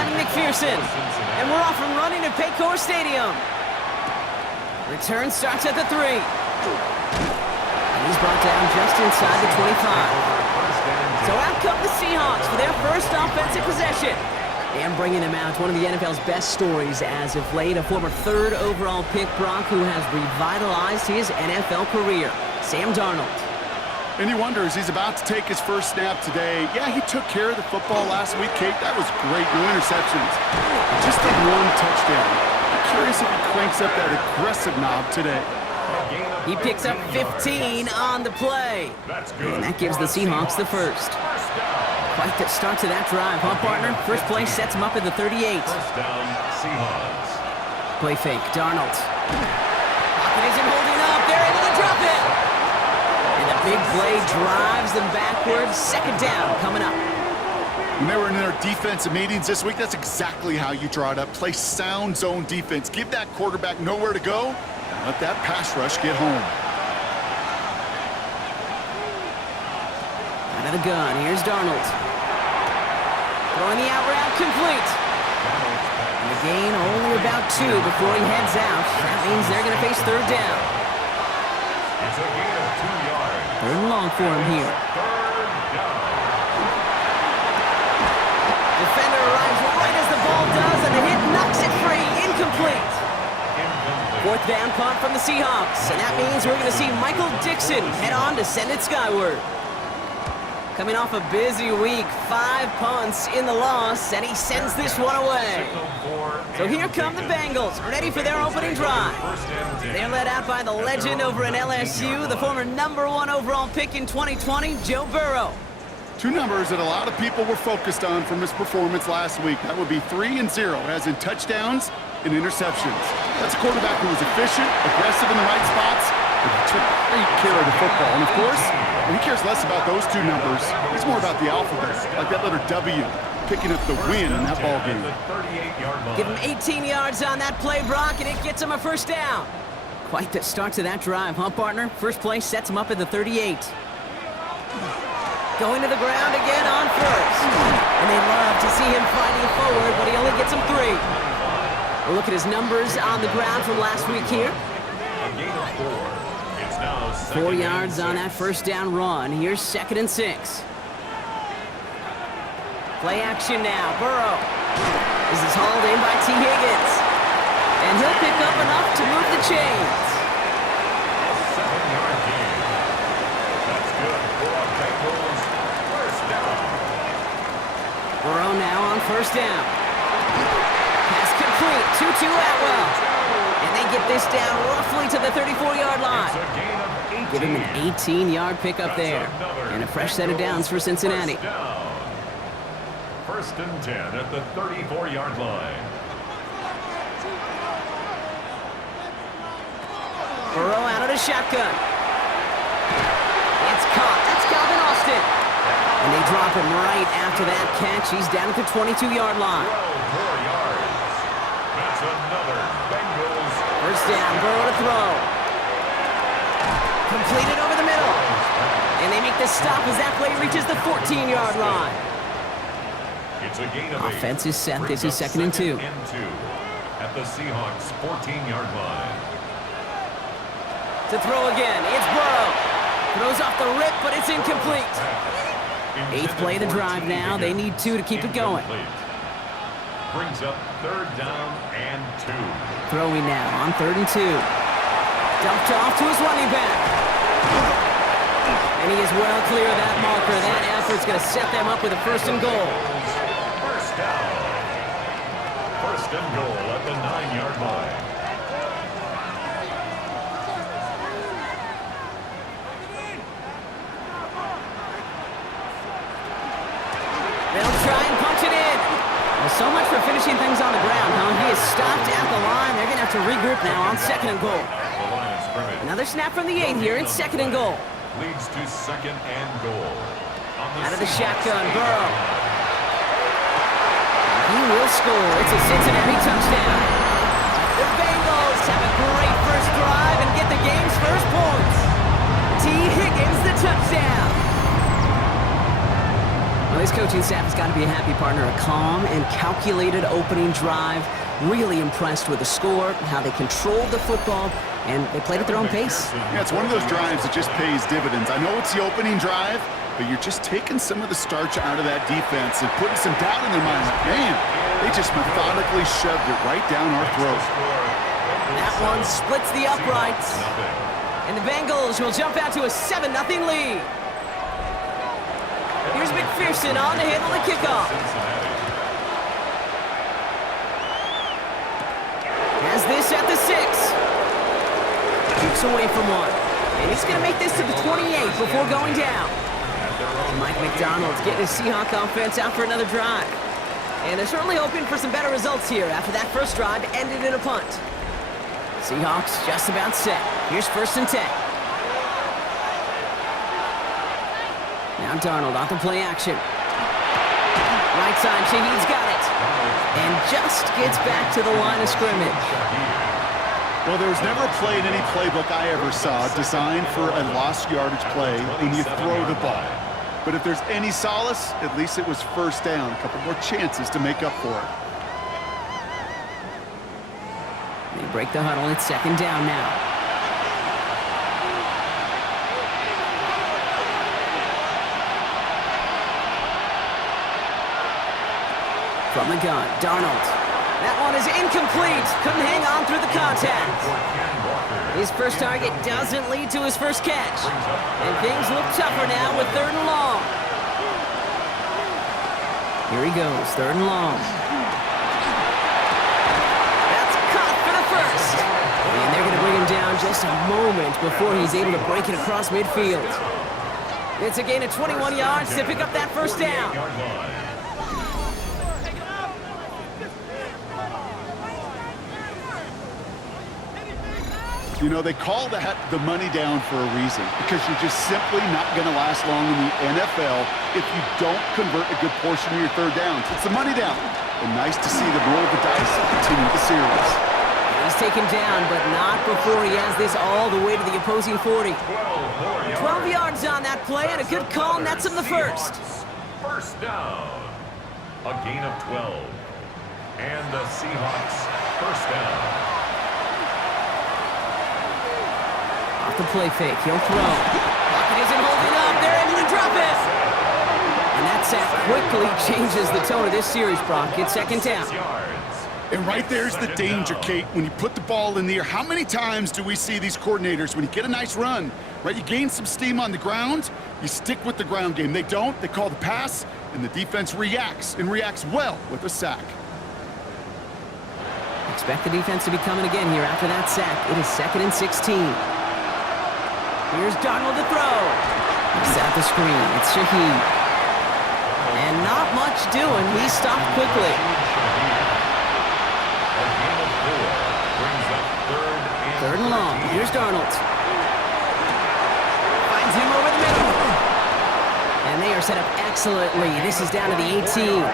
Danny McPherson. And we're off and running at Paycor Stadium. Return starts at the 3. And he's brought down just inside the 25. So out come the Seahawks for their first offensive possession. And bringing him out, one of the NFL's best stories as of late, a former 3rd overall pick, Brock, who has revitalized his NFL career, Sam Darnold. And he wonders, he's about to take his first snap today. Yeah, he took care of the football last week, Kate. That was great. No interceptions. Just the 1 touchdown. I'm curious if he cranks up that aggressive knob today. He picks up 15 on the play. And that gives the Seahawks the first. Quite the start to that drive, huh, partner? First play sets him up at the 38. First down, Seahawks. Play fake, Darnold. Pocket isn't holding up. They're able to drop it. And the big play drives them backwards. Second down coming up. When they were in their defensive meetings this week, that's exactly how you draw it up. Play sound zone defense. Give that quarterback nowhere to go. And let that pass rush get home. Out of the gun, here's Darnold. Throwing the out route complete. And the gain only about 2 before he heads out. That means they're going to face third down. It's a gain of 2 yards. Third and long for him here. Third down. Defender arrives right as the ball does, and the hit knocks it free. Incomplete. Fourth down punt from the Seahawks. And that means we're going to see Michael Dixon head on to send it skyward. Coming off a busy week, 5 punts in the loss, and he sends this one away. So here come the Bengals, ready for their opening drive. They're led out by the legend over in LSU, the former #1 overall pick in 2020, Joe Burrow. 2 numbers that a lot of people were focused on from his performance last week. That would be 3 and 0, as in touchdowns and interceptions. That's a quarterback who was efficient, aggressive in the right spots, and he took great care of the football. And of course, he cares less about those 2 numbers. It's more about the alphabet, like that letter W, picking up the win in that ball game. Give him 18 yards on that play, Brock, and it gets him a first down. Quite the start to that drive, huh, partner? First play sets him up at the 38. Going to the ground again on first. And they love to see him fighting forward, but he only gets him 3. We'll look at his numbers on the ground from last week here. A gain of 4. It's now 4 yards on that first down run. Here's 2nd and 6. Play action now. Burrow. This is hauled in by T. Higgins. And he'll pick up enough to move the chains. a 7-yard gain. That's good for a Bengals first down. Burrow now on first down. Pass complete. 2-2 Atwell. And they get this down roughly to the 34-yard line. It's a gain of 18. Give him an 18-yard pickup there. And a fresh set of downs for Cincinnati. First down. First and 10 at the 34-yard line. Burrow out of the shotgun. It's caught. That's Calvin Austin. And they drop him right after that catch. He's down at the 22-yard line. 12 more yards. That's another Bengals. First down, Burrow to throw. Completed over the middle. And they make the stop as that play reaches the 14-yard line. It's a gain of 8. Offense is set. This is Brings up 2nd and 2. At the Seahawks 14-yard line. To throw again, it's Burrow. Throws off the rip, but it's incomplete. 8th play of the drive now. They need 2 to keep it going. Brings up 3rd down and 2. Throwing now on 3rd and 2. Dumped off to his running back. And he is well clear of that marker. That effort's going to set them up with a 1st and goal. First down. 1st and goal at the 9-yard line. They'll try and punch it in. Well, so much for finishing things on the ground, huh? He is stopped at the line. They're going to have to regroup now on 2nd and goal. The line of scrimmage. Another snap from the 8 here. It's 2nd and goal. Leads to 2nd and goal. Out of the shotgun, Burrow. He will score. It's a Cincinnati touchdown. The Bengals have a great first drive and get the game's first points. T. Higgins, the touchdown. This coaching staff has got to be a happy partner. A calm and calculated opening drive. Really impressed with the score, how they controlled the football, and they played at their own pace. Yeah, it's one of those drives that just pays dividends. I know it's the opening drive, but you're just taking some of the starch out of that defense and putting some doubt in their mind. Man, they just methodically shoved it right down our throat. That one splits the uprights. And the Bengals will jump out to a 7-0 lead. Here's McPherson on to handle the kickoff. Has this at the 6. Keeps away from one. And he's going to make this to the 28 before going down. Mike McDonald's getting his Seahawks offense out for another drive. And they're certainly hoping for some better results here after that first drive ended in a punt. Seahawks just about set. Here's 1st and 10. Now Darnold off the play action. Right side, Shaheed's got it. And just gets back to the line of scrimmage. Well, there was never a play in any playbook I ever saw designed for a lost yardage play when you throw the ball. But if there's any solace, at least it was 1st down. A couple more chances to make up for it. They break the huddle. It's 2nd down now. From the gun, Darnold. That one is incomplete. Couldn't hang on through the contact. His first target doesn't lead to his first catch. And things look tougher now with 3rd and long. Here he goes, 3rd and long. That's caught for the first. And they're going to bring him down just a moment before he's able to break it across midfield. It's a gain of 21 yards to pick up that 1st down. You know, they call that the money down for a reason, because you're just simply not going to last long in the NFL if you don't convert a good portion of your 3rd downs. It's the money down. And nice to see them roll the dice and continue the series. He's taken down, but not before he has this all the way to the opposing 40. 12 yards on that play, and a good call nets him the first. 1st down. A gain of 12. And the Seahawks 1st down. Off the play fake, he'll throw. Pocket isn't holding up, they're able to drop it. And that sack quickly changes the tone of this series, Brock. It's 2nd down. And right there's the danger, Kate. When you put the ball in the air, how many times do we see these coordinators, when you get a nice run, right, you gain some steam on the ground, you stick with the ground game. They don't, they call the pass, and the defense reacts, and reacts well with a sack. Expect the defense to be coming again here after that sack. It is 2nd and 16. Here's Darnold to throw. He's at the screen. It's Shaheed. And not much doing. He stopped quickly. Third and long. Here's Darnold. Finds him over the middle. And they are set up excellently. This is down to the 18.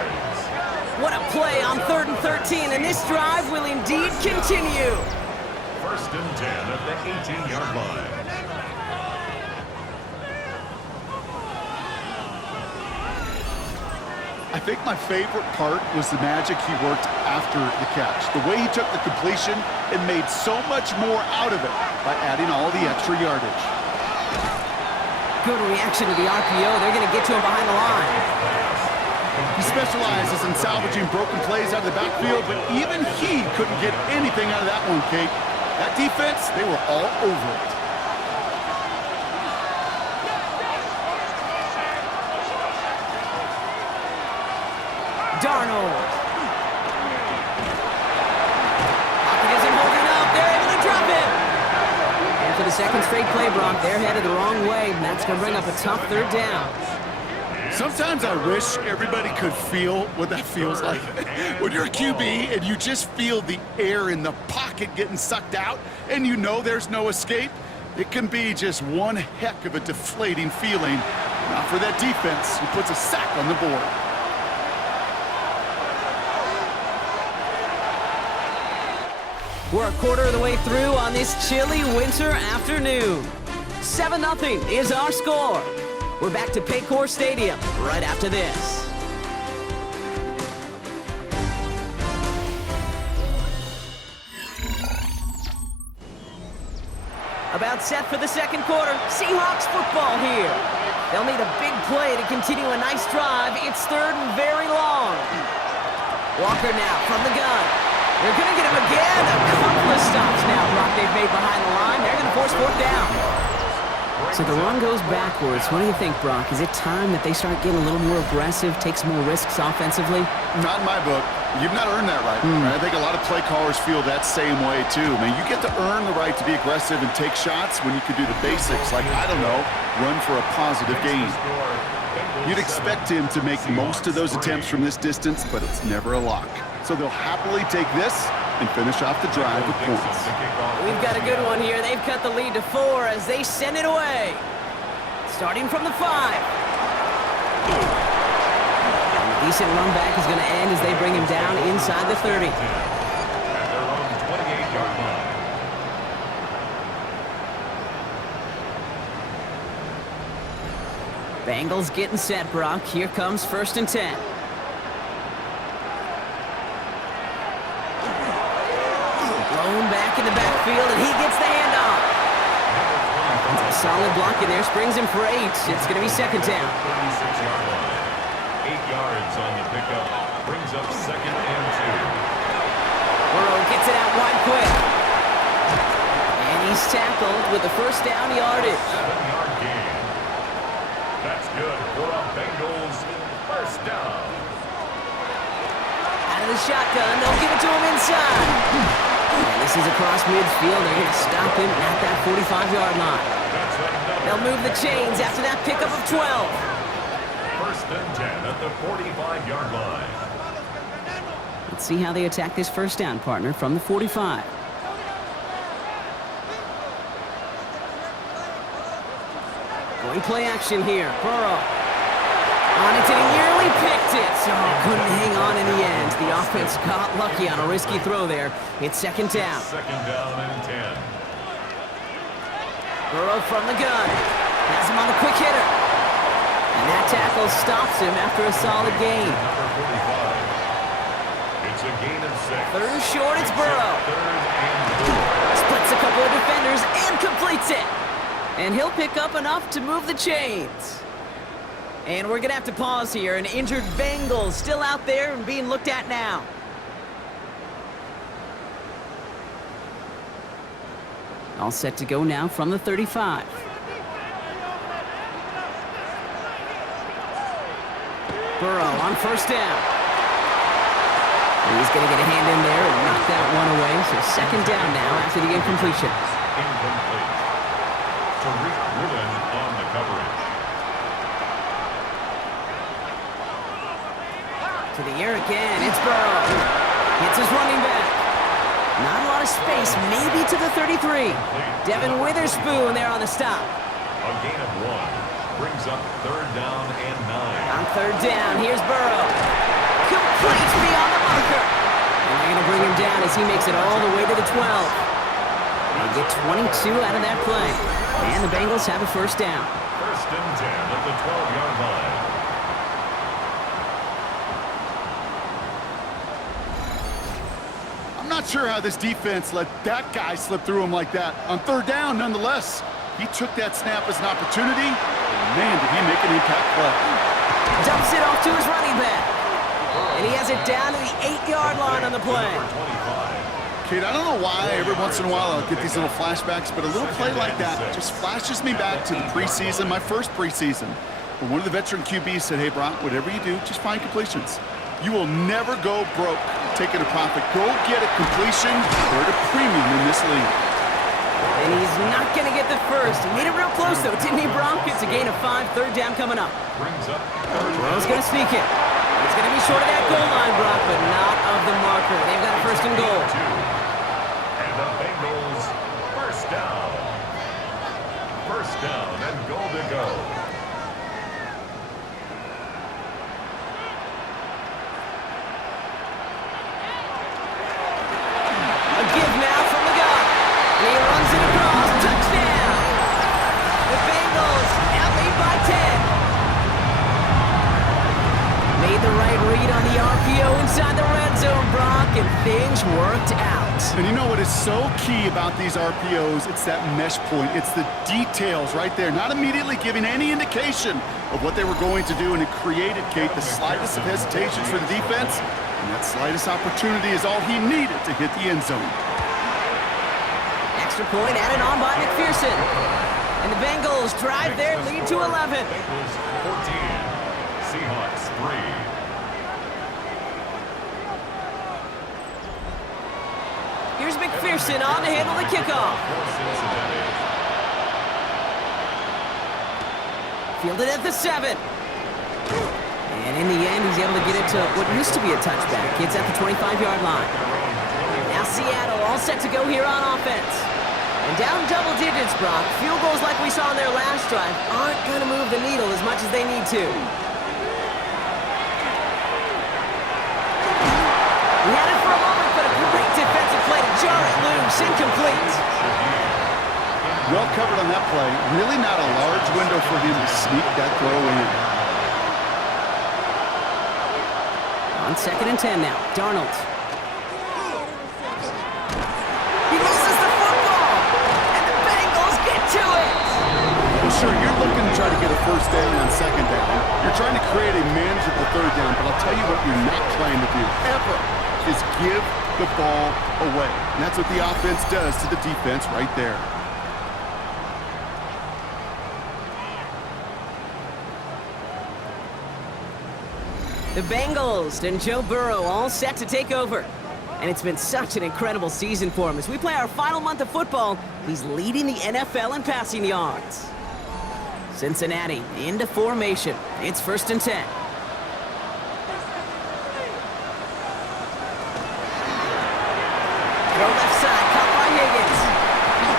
What a play on 3rd and 13. And this drive will indeed continue. 1st and 10 at the 18-yard line. I think my favorite part was the magic he worked after the catch. The way he took the completion and made so much more out of it by adding all the extra yardage. Good reaction to the RPO. They're going to get to him behind the line. He specializes in salvaging broken plays out of the backfield, but even he couldn't get anything out of that one, Kate. That defense, they were all over it. Darnold. Pocket isn't holding up. They're able to drop it. And for the 2nd straight play, Brock, they're headed the wrong way, and that's going to bring up a tough 3rd down. Sometimes I wish everybody could feel what that feels like. When you're a QB and you just feel the air in the pocket getting sucked out and you know there's no escape, it can be just one heck of a deflating feeling. Not for that defense who puts a sack on the board. We're a quarter of the way through on this chilly winter afternoon. 7-0 is our score. We're back to Paycor Stadium right after this. About set for the second quarter. Seahawks football here. They'll need a big play to continue a nice drive. It's third and very long. Walker now from the gun. They're going to get him again. A couple of stops now, Brock, they've made behind the line. They're going to force fourth down. So the run goes backwards. What do you think, Brock? Is it time that they start getting a little more aggressive, take some more risks offensively? Not in my book. You've not earned that right. I think a lot of play callers feel that same way, too. Man, you get to earn the right to be aggressive and take shots when you could do the basics, like, I don't know, run for a positive gain. You'd expect him to make most of those attempts from this distance, but it's never a lock. So they'll happily take this and finish off the drive with points. We've got a good one here. They've cut the lead to 4 as they send it away. Starting from the 5. Decent run back is going to end as they bring him down inside the 30. At their own 28-yard line. Bengals getting set, Brock. Here comes 1st and 10. Blown back in the backfield, and he gets the handoff. A solid block in there, springs him for 8. It's going to be 2nd down. 36-yard line. 8 yards on the pickup. Brings up 2nd and 2. Burrow gets it out wide quick. And he's tackled with the 1st down yardage. 7-yard gain. That's good for a Bengals 1st down. Out of the shotgun, they'll give it to him inside. And this is across midfield. They're going to stop him at that 45-yard line. They'll move the chains after that pickup of 12. 1st and 10 at the 45-yard line. Let's see how they attack this 1st down, partner, from the 45. Going play action here. Burrow. On it, and he nearly picked it. So couldn't hang on in the end. The offense got lucky on a risky throw there. It's 2nd down. 2nd down and 10. Burrow from the gun. Has him on the quick hitter. And that tackle stops him after a solid gain. Number 45. It's a gain of 6. 3rd and short, it's Burrow. 3rd and 4. Splits a couple of defenders and completes it. And he'll pick up enough to move the chains. And we're going to have to pause here. An injured Bengals still out there and being looked at now. All set to go now from the 35. Burrow on 1st down. He's going to get a hand in there and knock that one away. So 2nd down now after the incompletion. Incomplete. Tariq Woolen on the coverage. To the air again. It's Burrow. Hits his running back. Not a lot of space. Maybe to the 33. Devin Witherspoon there on the stop. A gain of 1. Brings up 3rd down and 9. On 3rd down, here's Burrow. Complete beyond the marker. And they're going to bring him down as he makes it all the way to the 12. They get 22 out of that play. And the Bengals have a 1st down. 1st and 10 at the 12-yard line. I'm not sure how this defense let that guy slip through him like that. On 3rd down, nonetheless, he took that snap as an opportunity. And man, did he make an impact play. Dumps it off to his running back. And he has it down to the 8-yard line on the play. Kate, I don't know why every once in a while I'll get these little flashbacks, but a little play like that just flashes me back to the preseason, my first preseason. When one of the veteran QBs said, hey, Brock, whatever you do, just find completions. You will never go broke taking a profit. Go get a completion. They're at a premium in this league. And he's not going to get the first. He made it real close, though, didn't he, Bronk? It's a gain of 5, 3rd down coming up. Brings up Burrow's going to sneak it. It's going to be short of that goal line, Brock, but not of the marker. They've got a 1st and goal. And the Bengals 1st down. 1st down and goal to go. A give now from the gun. And he runs it across. Touchdown. The Bengals out lead by 10. knocked out. And you know what is so key about these RPOs? It's that mesh point. It's the details right there, not immediately giving any indication of what they were going to do, and it created, Kate, the slightest of hesitations for the defense, and that slightest opportunity is all he needed to hit the end zone. Extra point added on by McPherson. And the Bengals drive their lead to 11. Bengals 14, Seahawks 3. Here's McPherson on to handle the kickoff. Fielded at the 7. And in the end, he's able to get it to what used to be a touchback. It's at the 25-yard line. Now Seattle all set to go here on offense. And down double digits, Brock. Field goals like we saw in their last drive aren't going to move the needle as much as they need to. We had it for a moment, but a great defensive play to jar it loose. Incomplete. Well covered on that play. Really not a large window for him to sneak that throw in. On 2nd and 10 now, Darnold. He loses the football, and the Bengals get to it. Well, sure, you're looking to try to get a first down on 2nd down. You're trying to create a manageable 3rd down, but I'll tell you what you're not trying to do ever is give the ball away. And that's what the offense does to the defense right there. The Bengals and Joe Burrow all set to take over. And it's been such an incredible season for him. As we play our final month of football, he's leading the NFL in passing yards. Cincinnati into formation. It's 1st and 10. Throw left side, caught by Higgins.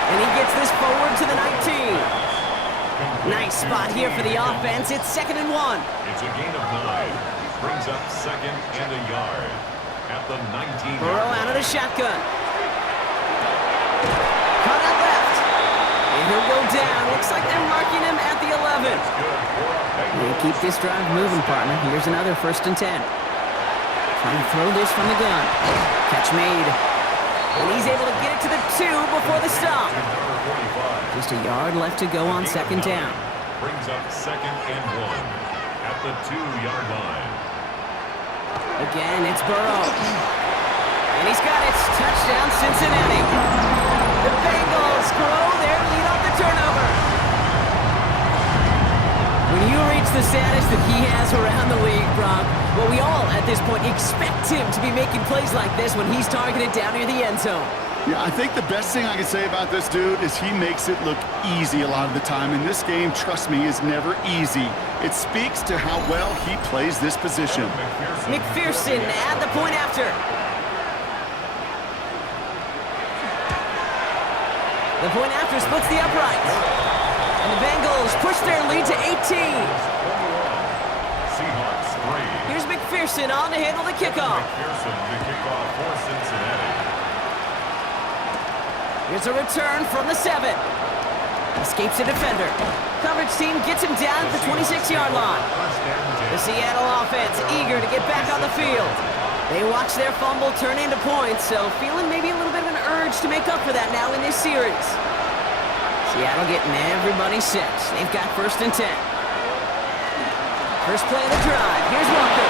And he gets this forward to the 19. Nice spot here for the offense. It's 2nd and 1. It's a gain of 9. Brings up 2nd and a yard at the 19. Burrow out of the shotgun. Cut out left. And he'll go down. Looks like they're marking him at the 11. And keep this drive moving, partner. Here's another 1st and 10. Trying to throw this from the gun. Catch made. And he's able to get it to the 2 before the stop. Just a yard left to go on 2nd down. Brings up 2nd and 1 at the 2-yard line. Again, it's Burrow. And he's got it. Touchdown, Cincinnati. The Bengals grow their lead off the turnover. When you reach the status that he has around the league, Brock, well, we all, at this point, expect him to be making plays like this when he's targeted down near the end zone. Yeah, I think the best thing I can say about this dude is he makes it look easy a lot of the time. And this game, trust me, is never easy. It speaks to how well he plays this position. McPherson at the point after. The point after splits the uprights. And the Bengals push their lead to 18. Seahawks 3. Here's McPherson on to handle the kickoff. McPherson to kick off for Cincinnati. Here's a return from the 7. Escapes a defender. Coverage team gets him down at the 26-yard line. The Seattle offense eager to get back on the field. They watch their fumble turn into points, so feeling maybe a little bit of an urge to make up for that now in this series. Seattle getting everybody set. They've got 1st and 10. First play of the drive. Here's Walker.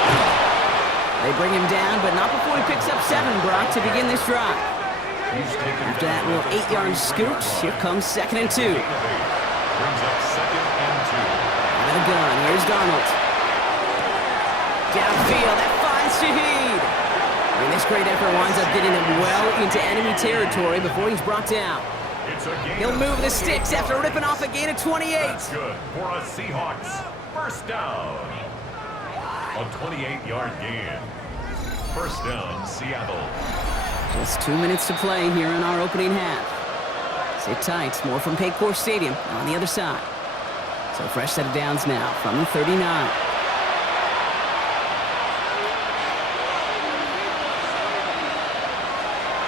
They bring him down, but not before he picks up 7, Brock, to begin this drive. After that little 8-yard scoot, here comes 2nd and 2. Brings up 2nd and 2. Out of the gun, here's Darnold. Downfield, that finds Shaheed. And this great effort winds up getting him well into enemy territory before he's brought down. He'll move the sticks after ripping off a gain of 28. That's good for a Seahawks first down. A 28-yard gain. First down, Seattle. Just 2 minutes to play here in our opening half. Sit tight, more from Paycor Stadium on the other side. So fresh set of downs now from the 39.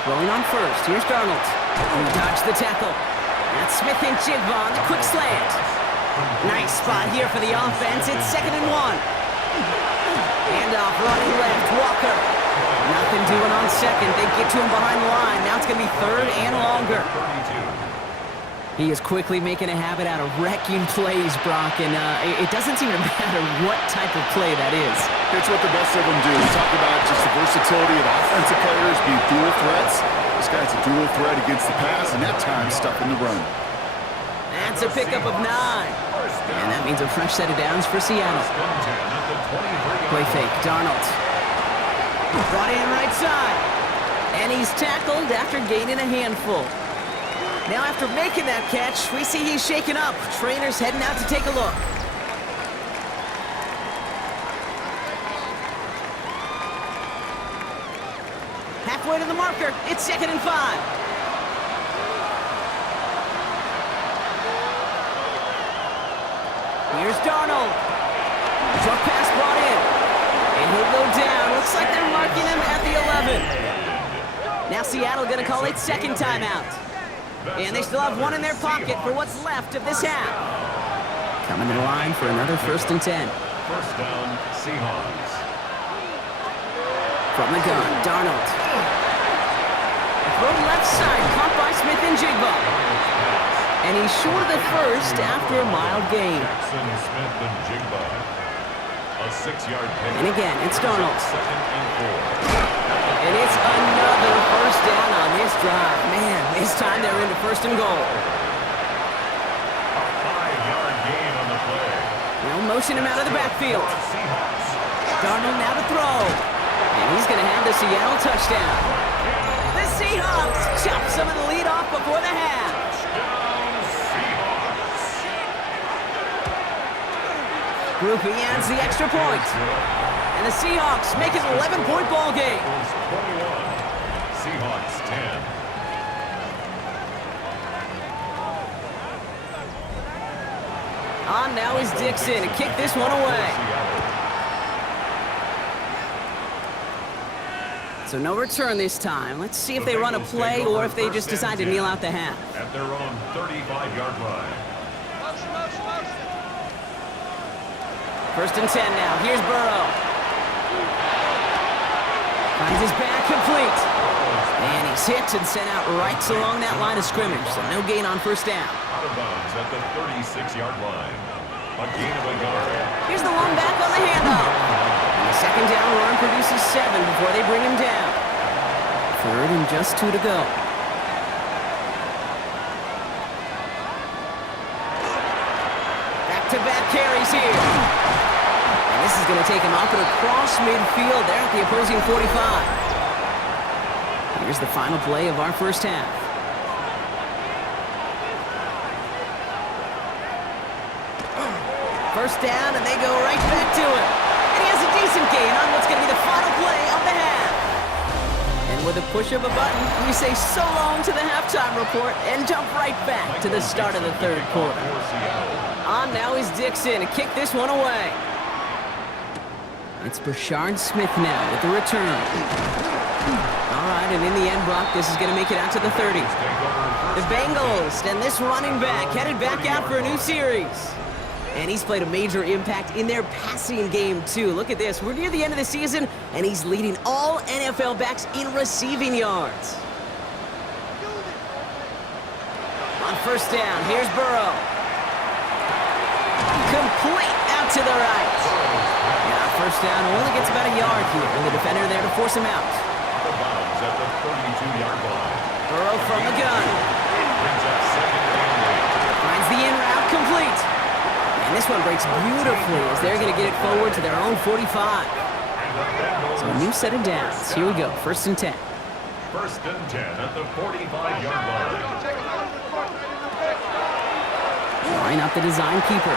Throwing on first, here's Darnold. He dodged the tackle. That's Smith and Jigba on the quick slant. Nice spot here for the offense. It's 2nd and 1. Handoff running left, Walker. Nothing doing on second. They get to him behind the line. Now it's going to be third and longer. He is quickly making a habit out of wrecking plays, Brock, and it doesn't seem to matter what type of play that is. It's what the best of them do. Talk about just the versatility of offensive players being dual threats. This guy's a dual threat against the pass, and that time stuck in the run. That's a pickup of 9. And that means a fresh set of downs for Seattle. Play fake, Darnold. Brought in right side. And he's tackled after gaining a handful. Now after making that catch, we see he's shaken up. Trainer's heading out to take a look. Halfway to the marker. It's 2nd and 5. Here's Darnold. Short pass brought in. And he'll go down. Looks like they're marking him at the 11. Now Seattle going to call it second timeout. And they still have one in their pocket for what's left of this half. Coming to the line for another 1st and 10. First down, Seahawks. From the gun, Darnold. Throw left side, caught by Smith and Jigba. And he's short of the first after a mild gain. Smith and Jigba. A 6-yard pick. And again, it's Darnold. 2nd and 4. And it's another first down on this drive. Man, this time they're into 1st and goal. A 5-yard gain on the play. They'll motion him out of the backfield. Darnold now to throw. And he's going to have the Seattle touchdown. The Seahawks chop some of the lead off before the half. Groupie adds the extra point. And the Seahawks make it an 11-point ball game. 21. Seahawks 10. On now is Dixon to kick this one away. So no return this time. Let's see if they run a play or if they just decide to kneel out the half. At their own 35-yard line. 1st and 10 now. Here's Burrow. Finds his back complete. And he's hit and sent out right along that line of scrimmage. So no gain on 1st down. Out of bounds at the 36-yard line. A gain of a yard. Here's the one back on the handoff. And the 2nd down run produces 7 before they bring him down. 3rd and just 2 to go. Back-to-back carries here. And this is going to take him up and across midfield there at the opposing 45. Here's the final play of our first half. First down, and they go right back to him. And he has a decent gain on what's going to be the final play of the half. And with a push of a button, we say so long to the halftime report and jump right back to the start of the 3rd quarter. On now is Dixon to kick this one away. It's Brashard Smith now with the return. All right, and in the end, Brock, this is going to make it out to the 30. The Bengals and this running back headed back out for a new series. And he's played a major impact in their passing game, too. Look at this. We're near the end of the season, and he's leading all NFL backs in receiving yards. On 1st down, here's Burrow. Complete out to the right. Now, 1st down only gets about a yard here, and the defender there to force him out. Out of bounds at the 32-yard line. Burrow from the gun. Brings up 2nd and 8. Finds the in route complete. And this one breaks beautifully as they're going to get it forward to their own 45. So a new set of downs. Here we go, 1st and 10. 1st and 10 at the 45-yard line. Line up the design keeper.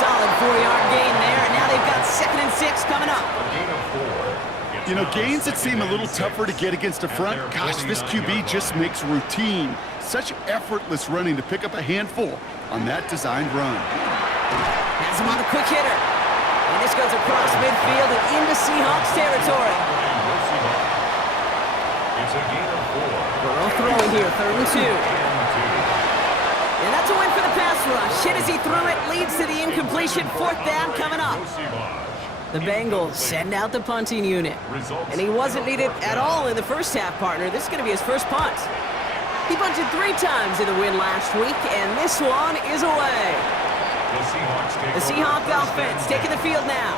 Solid 4-yard gain there, and now they've got 2nd and 6 coming up. A gain of 4. You know, gains that seem a little tougher to get against a front, gosh, this QB just makes routine. Such effortless running to pick up a handful on that designed run. Has him on the quick hitter. And this goes across midfield and into Seahawks territory. It's a gain of 4. Burrow throwing here, 3rd and 2. And that's a win for the pass rush. Hit as he threw it, leads to the incompletion. 4th down coming up. The Bengals send out the punting unit. And he wasn't needed at all in the first half, partner. This is going to be his first punt. He punted 3 times in the win last week, and this one is away. The Seahawks offense taking the field now.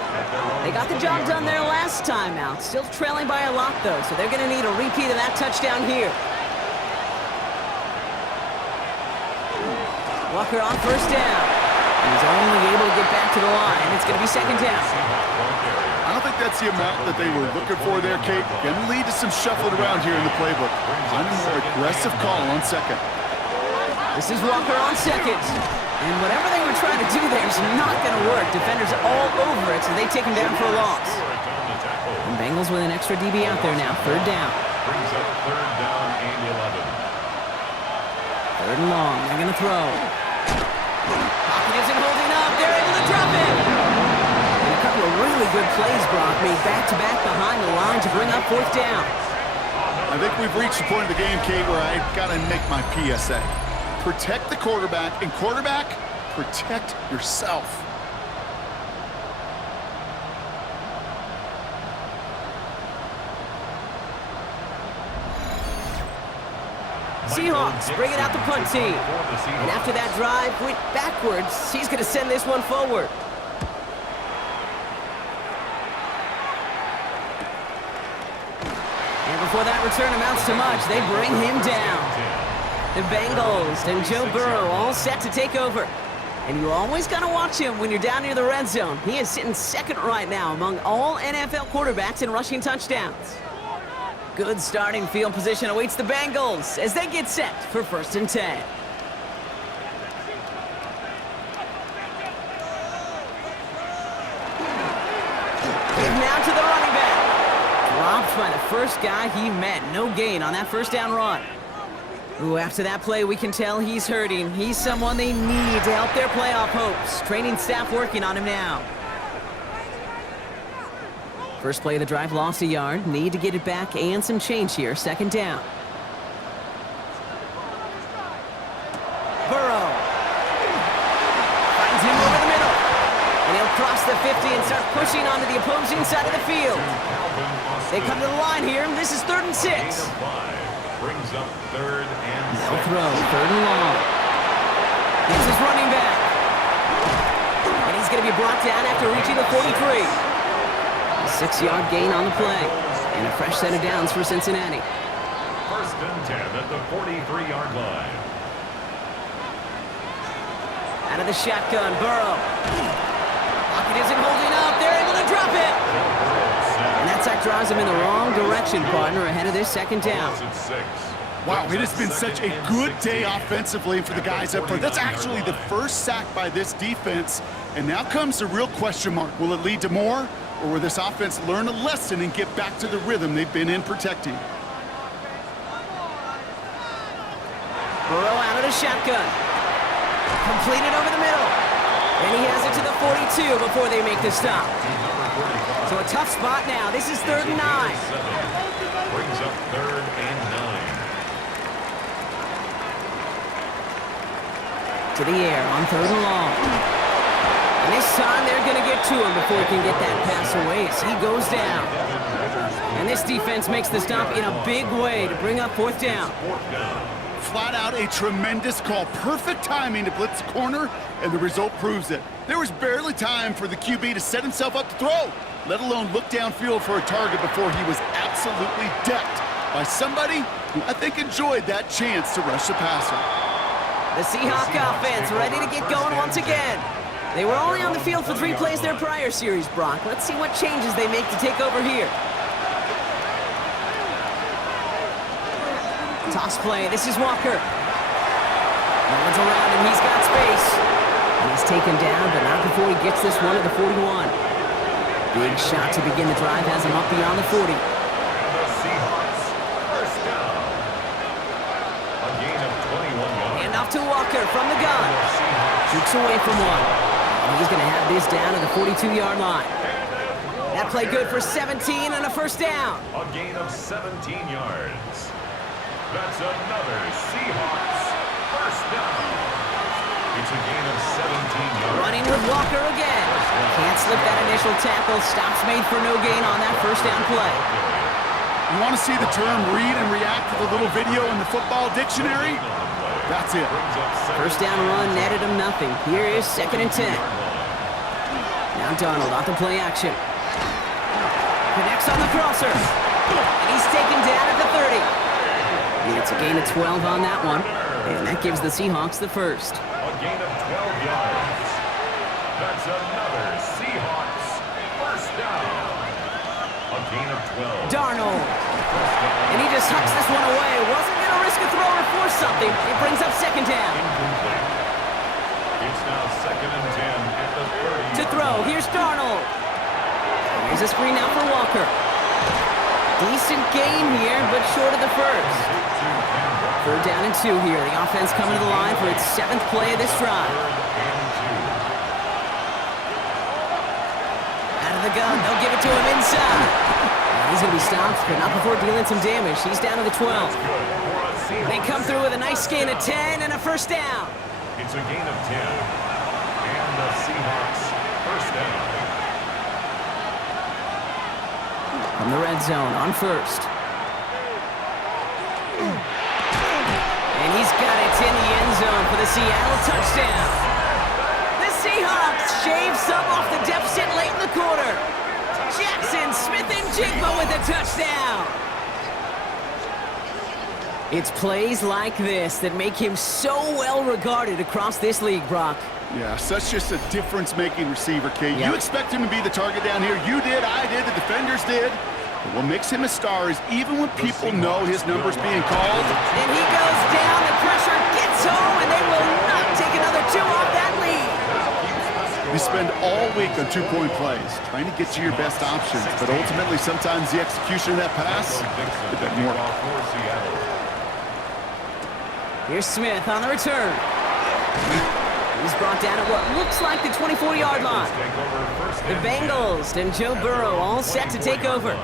They got the job done there last time out. Still trailing by a lot, though, so they're going to need a repeat of that touchdown here. Walker on first down. He's only able to get back to the line. It's going to be second down. I don't think that's the amount that they were looking for there, Kate. Going to lead to some shuffling around here in the playbook. I'm a more aggressive call on second. This is Walker on second. And whatever they were trying to do there is not going to work. Defenders all over it, so they take him down for a loss. And Bengals with an extra DB out there now. Third down. Brings up third down and 11. Third and long. They're going to throw. Pocket isn't holding up. They're able to drop it. And a couple of really good plays, Brock, made back-to-back behind the line to bring up fourth down. I think we've reached the point of the game, Kate, where I got to make my PSA. Protect the quarterback, and quarterback, protect yourself. Seahawks bringing out the punt team. And after that drive went backwards, he's going to send this one forward. And before that return amounts to much, they bring him down. The Bengals and Joe Burrow all set to take over. And you always got to watch him when you're down near the red zone. He is sitting second right now among all NFL quarterbacks in rushing touchdowns. Good starting field position awaits the Bengals as they get set for 1st and 10. Give now to the running back. Dropped by the first guy he met. No gain on that first down run. Ooh, after that play, we can tell he's hurting. He's someone they need to help their playoff hopes. Training staff working on him now. First play of the drive, lost a yard. Need to get it back and some change here. Second down. Burrow. Finds him over the middle. And he'll cross the 50 and start pushing onto the opposing side of the field. They come to the line here. This is 3rd and 6. Brings up 3rd and 6. They'll throw. 3rd and long. Here's his running back. And he's going to be brought down after reaching the 43. A 6-yard gain on the play. And a fresh set of downs for Cincinnati. 1st and 10 at the 43-yard line. Out of the shotgun, Burrow. Pocket isn't holding up. They're able to drop it. And that sack drives him in the wrong direction, partner, ahead of this second down. Wow, it has been such a good day offensively for the guys up front. That's actually the first sack by this defense. And now comes the real question mark. Will it lead to more? Or will this offense learn a lesson and get back to the rhythm they've been in protecting? Burrow out of the shotgun. Completed over the middle. And he has it to the 42 before they make the stop. So a tough spot now. This is 3rd and 9. Brings up 3rd and 9. To the air on 3rd and long. And this time they're going to get to him before he can get that pass away as he goes down. And this defense makes the stop in a big way to bring up 4th down. Flat out a tremendous call. Perfect timing to blitz the corner, and the result proves it. There was barely time for the QB to set himself up to throw, let alone look downfield for a target before he was absolutely decked by somebody who I think enjoyed that chance to rush the passer. The Seahawks offense ready to get going once again. They were only on the field for 3 plays their prior series, Brock. Let's see what changes they make to take over here. Toss play. This is Walker. No one's around him. He's got space. And he's taken down, but not before he gets this one at the 41. Big shot to begin the drive has him up beyond the 40. The Seahawks, 1st down. A gain of 21 yards. Hand off to Walker from the gun. Shoots away from one. And he's going to have this down at the 42-yard line. That play good for 17 and a 1st down. A gain of 17 yards. That's another Seahawks 1st down. It's a gain of 17 yards. Running with Walker again. Can't slip that initial tackle. Stops made for no gain on that first down play. You want to see the term read and react to the little video in the football dictionary? That's it. First down run netted him nothing. Here is 2nd and 10. Now Darnold off the play action. Connects on the crosser. And he's taken down at the 30. And it's a gain of 12 on that one. And that gives the Seahawks the first. A gain of 12 yards. That's another Seahawks first down. A gain of 12. Darnold. And he just hucks this one away. Wasn't going to risk a throw or force something. It brings up 2nd down. Incomplete. It's now 2nd and 10 at the 30. To throw. Here's Darnold. Here's a screen now for Walker. Decent gain here, but short of the first. 3rd down and 2 here. The offense coming to the line for its 7th play of this drive. Out of the gun. They'll give it to him inside. He's going to be stopped, but not before dealing some damage. He's down to the 12. They come through with a nice gain of 10 and a first down. It's a gain of 10. And the Seahawks first down. From the red zone on first. And he's got it in the end zone for the Seattle touchdown. The Seahawks shave some off the deficit late in the quarter. Jackson Smith-Njigba with a touchdown. It's plays like this that make him so well regarded across this league, Brock. Yeah, such just a difference-making receiver, Kate. Yep. You expect him to be the target down here. You did, I did, the defenders did. But what makes him a star is even when people know his number's being called. And he goes down, the pressure gets home, and they will not take another 2 off that lead. You spend all week on 2-point plays, trying to get you your best options. But ultimately, sometimes the execution of that pass, it doesn't work. Here's Smith on the return. He's brought down at what looks like the 24-yard line. The Bengals and Joe Burrow all set to take over.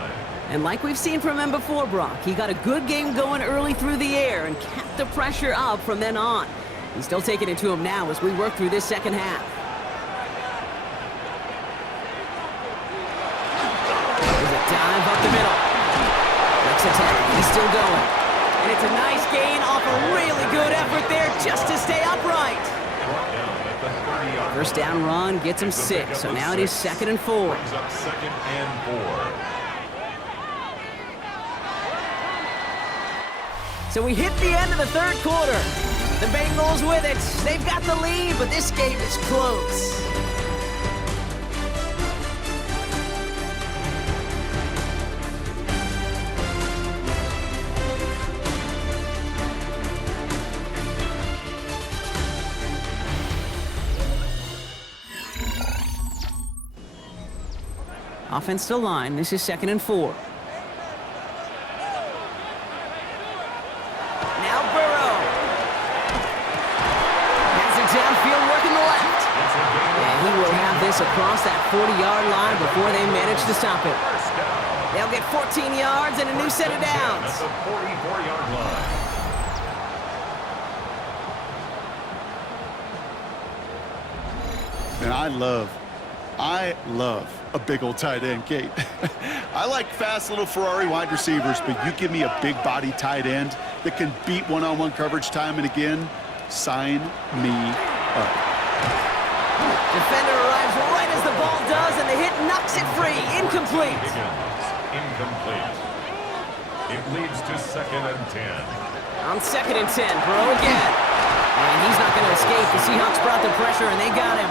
And like we've seen from him before, Brock, he got a good game going early through the air and kept the pressure up from then on. He's still taking it to him now as we work through this second half. There's a dive up the middle. Next attack, he's still going. And it's a nice gain off a really good effort there just to stay upright. First down run gets him 6, so now it is 2nd and 4. Brings up 2nd and 4. So we hit the end of the 3rd quarter. The Bengals with it. They've got the lead, but this game is close. Offense to line. This is 2nd and 4. Now Burrow. Has it downfield working the left. And he will have this across that 40-yard line before they manage to stop it. They'll get 14 yards and a new set of downs. At the 44-yard line. And I love a big old tight end, Kate. I like fast little Ferrari wide receivers, but you give me a big body tight end that can beat one-on-one coverage time and again, sign me up. Defender arrives right as the ball does, and the hit knocks it free. Incomplete. Incomplete. It leads to 2nd and 10. On 2nd and 10, Burrow again. And he's not going to escape. The Seahawks brought the pressure, and they got him.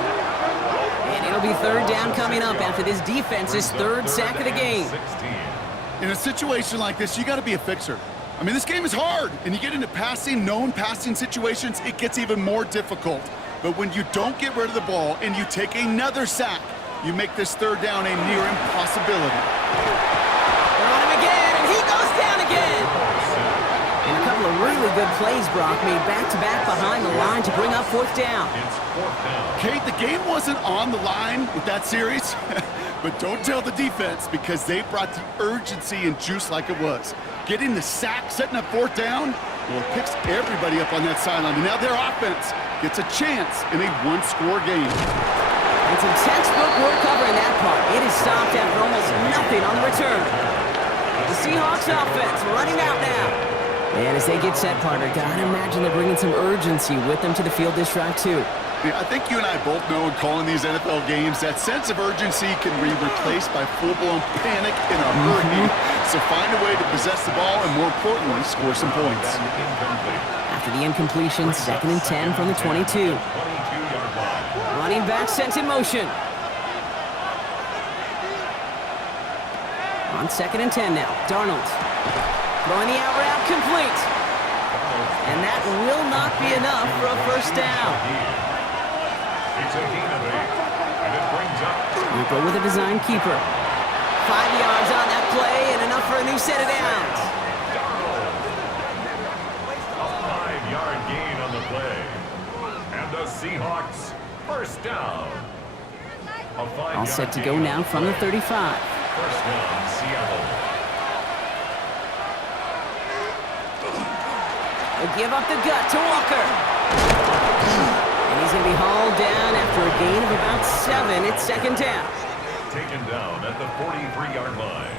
And it'll be 3rd down coming up after this defense's 3rd sack of the game. In a situation like this, you got to be a fixer. I mean, this game is hard, and you get into known passing situations, it gets even more difficult. But when you don't get rid of the ball and you take another sack, you make this 3rd down a near impossibility. They're on him again, and he goes down again. And a couple of really good plays, Brock, made back-to-back behind the line to bring up 4th down. It's 4th down. Kate, the game wasn't on the line with that series, but don't tell the defense because they brought the urgency and juice like it was. Getting the sack, setting up 4th down, Well, it picks everybody up on that sideline, and now their offense gets a chance in a one-score game. And some textbook work covering that part. It is stopped after almost nothing on the return. The Seahawks offense running out now. And as they get set, partner, gotta imagine they're bringing some urgency with them to the field this drive, too. Yeah, I think you and I both know in calling these NFL games that sense of urgency can be replaced by full-blown panic in a hurry. So find a way to possess the ball and, more importantly, score some points. After the incompletion, 2nd and 10 from the 22. Running back sent in motion. On 2nd and 10 now, Darnold. Throwing the out route complete. And that will not be enough for a first down. It's a gain of 8, and it brings up. We go with a design keeper. 5 yards on that play and enough for a new set of downs. A 5-yard gain on the play. And the Seahawks first down. All set to go now from the 35. First down, Seattle. A give up the gut to Walker. And he's going to be hauled down after a gain of about 7. It's 2nd down. Taken down at the 43-yard line.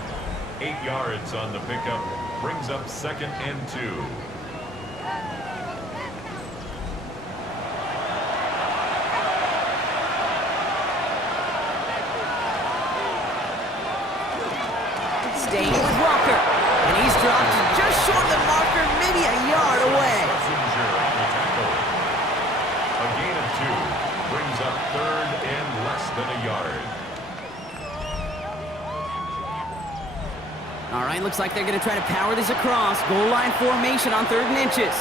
8 yards on the pickup. Brings up 2nd and 2. Staying with Walker. And he's dropped just short of the marker, maybe a yard away. A gain of 2 brings up 3rd and less than a yard. All right, looks like they're going to try to power this across. Goal line formation on 3rd and inches.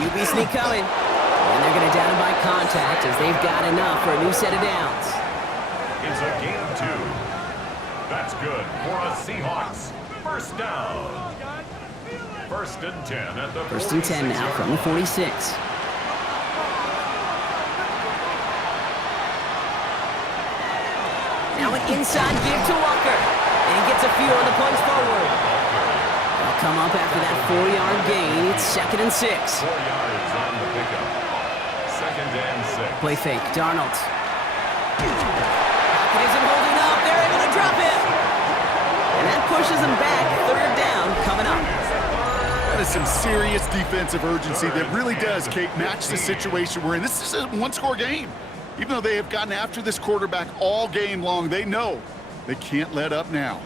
QB sneak coming. And they're going to down him by contact as they've got enough for a new set of downs. It's a gain of 2. That's good for a Seahawks. First down. 1st and 10 at the 1st and 10 now from the 46. Now an inside give to Walker. And he gets a few on the punch forward. They'll come up after that 4-yard gain. It's 2nd and 6. 4 yards on the pickup. 2nd and 6. Play fake, Darnold. Pocket isn't holding up. They're able to drop him. And that pushes them back. 3rd down coming up. That is some serious defensive urgency that really does, Kate, match the situation we're in. This is a one-score game. Even though they have gotten after this quarterback all game long, they know they can't let up now.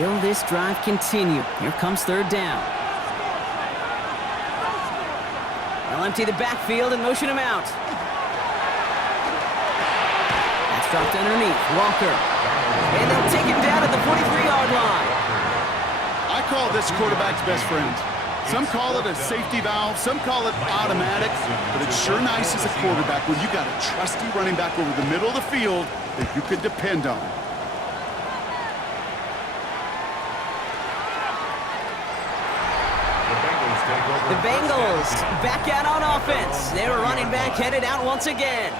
Will this drive continue? Here comes 3rd down. They'll empty the backfield and motion him out. That's dropped underneath. Walker. And they'll take him down at the 43-yard line. I call this quarterback's best friend. Some call it a safety valve, some call it automatic, but it's sure nice as a quarterback when you got a trusty running back over the middle of the field that you can depend on. The Bengals back out on offense. Their running back headed out once again.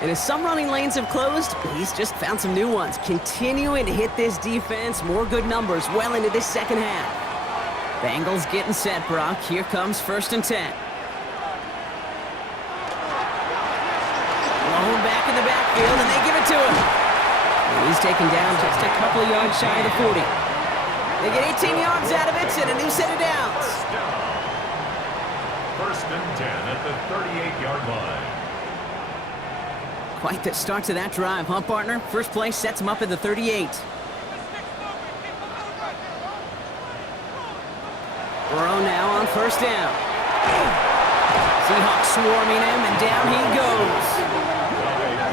And as some running lanes have closed, he's just found some new ones. Continuing to hit this defense, more good numbers well into this 2nd half. Bengals getting set, Brock. Here comes 1st and 10. Blown back in the backfield, and they give it to him. And he's taken down just a couple of yards shy of the 40. They get 18 yards out of it and a new set of downs. 1st and 10 at the 38-yard line. Quite the start to that drive, huh, partner? First play sets him up at the 38. Burrow now on 1st down. Seahawks swarming him, and down he goes.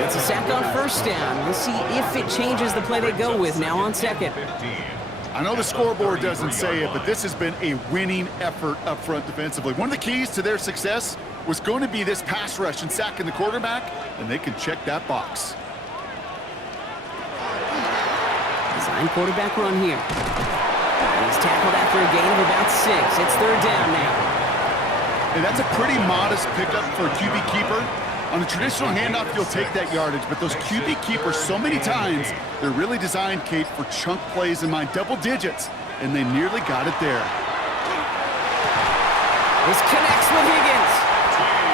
It's a sack on 1st down. We'll see if it changes the play they go with now on 2nd. I know the scoreboard doesn't say it, but this has been a winning effort up front defensively. One of the keys to their success was going to be this pass rush and sacking the quarterback, and they can check that box. Design quarterback run here. And he's tackled after a gain of about 6. It's 3rd down now. And that's a pretty modest pickup for a QB keeper. On a traditional handoff, you'll take that yardage, but those QB keepers so many times, they're really designed, Kate, for chunk plays in mind, double digits, and they nearly got it there. This connects with Higgins.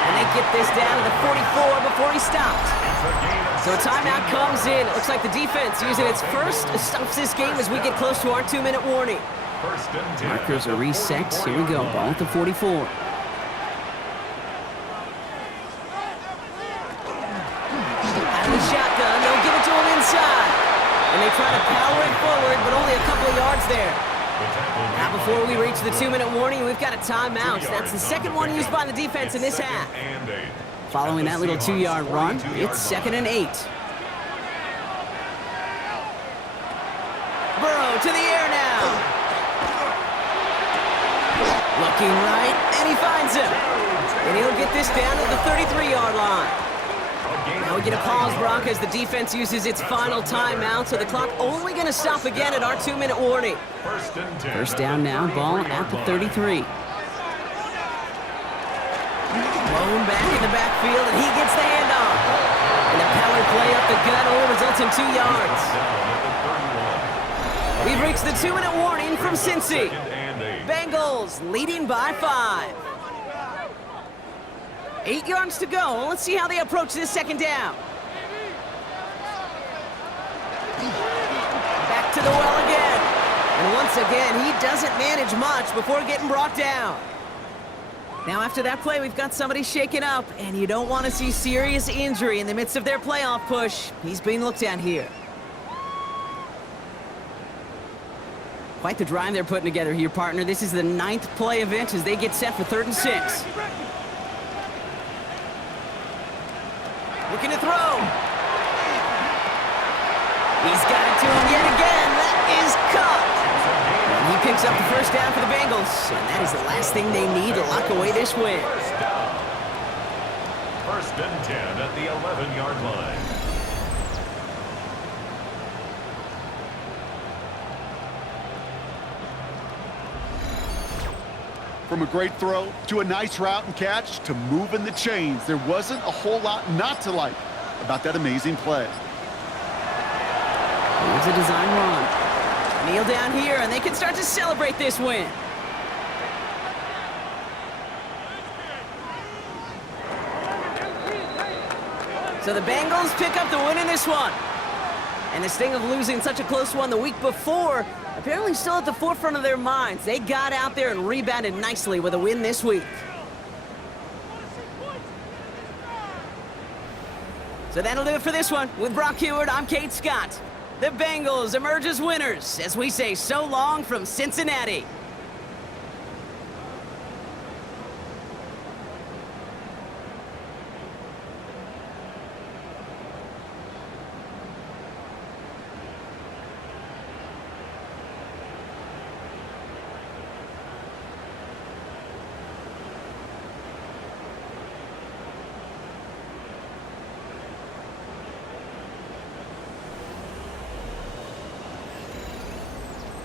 And they get this down to the 44 before he stopped. So a timeout comes in. It looks like the defense using its first stops this game as we get close to our 2-minute warning. Markers are reset. Here we go. Ball at the 44. Out of the shotgun. They'll give it to him inside. And they try to power it forward, but only a couple of yards there. Now before we reach the 2-minute warning, we've got a timeout. That's the second one used by the defense in this half. Following that little 2-yard run, it's 2nd and 8. Burrow to the air now. Looking right, and he finds him. And he'll get this down to the 33-yard line. Now we get a pause, Brock, as the defense uses its final timeout, so the clock only going to stop again at our 2-minute warning. First down now, ball at the 33. Blown back in the backfield, and he gets the handoff. And the power play up the gut only results in 2 yards. We've reached the 2-minute warning from Cincy. Bengals leading by 5. 8 yards to go. Let's see how they approach this second down. Back to the well again. And once again, he doesn't manage much before getting brought down. Now after that play, we've got somebody shaken up, and you don't want to see serious injury in the midst of their playoff push. He's being looked at here. Quite the drive they're putting together here, partner. This is the 9th play event as they get set for 3rd and 6. Looking to throw. He's got it to him yet again. That is caught. And he picks up the first down for the Bengals. And that is the last thing they need to lock away this win. First and 10 at the 11-yard line. From a great throw to a nice route and catch to moving the chains, there wasn't a whole lot not to like about that amazing play. Here's a design run. Kneel down here, and they can start to celebrate this win. So the Bengals pick up the win in this one. And this thing of losing such a close one the week before, apparently still at the forefront of their minds. They got out there and rebounded nicely with a win this week. So that'll do it for this one. With Brock Heward, I'm Kate Scott. The Bengals emerge as winners as we say so long from Cincinnati.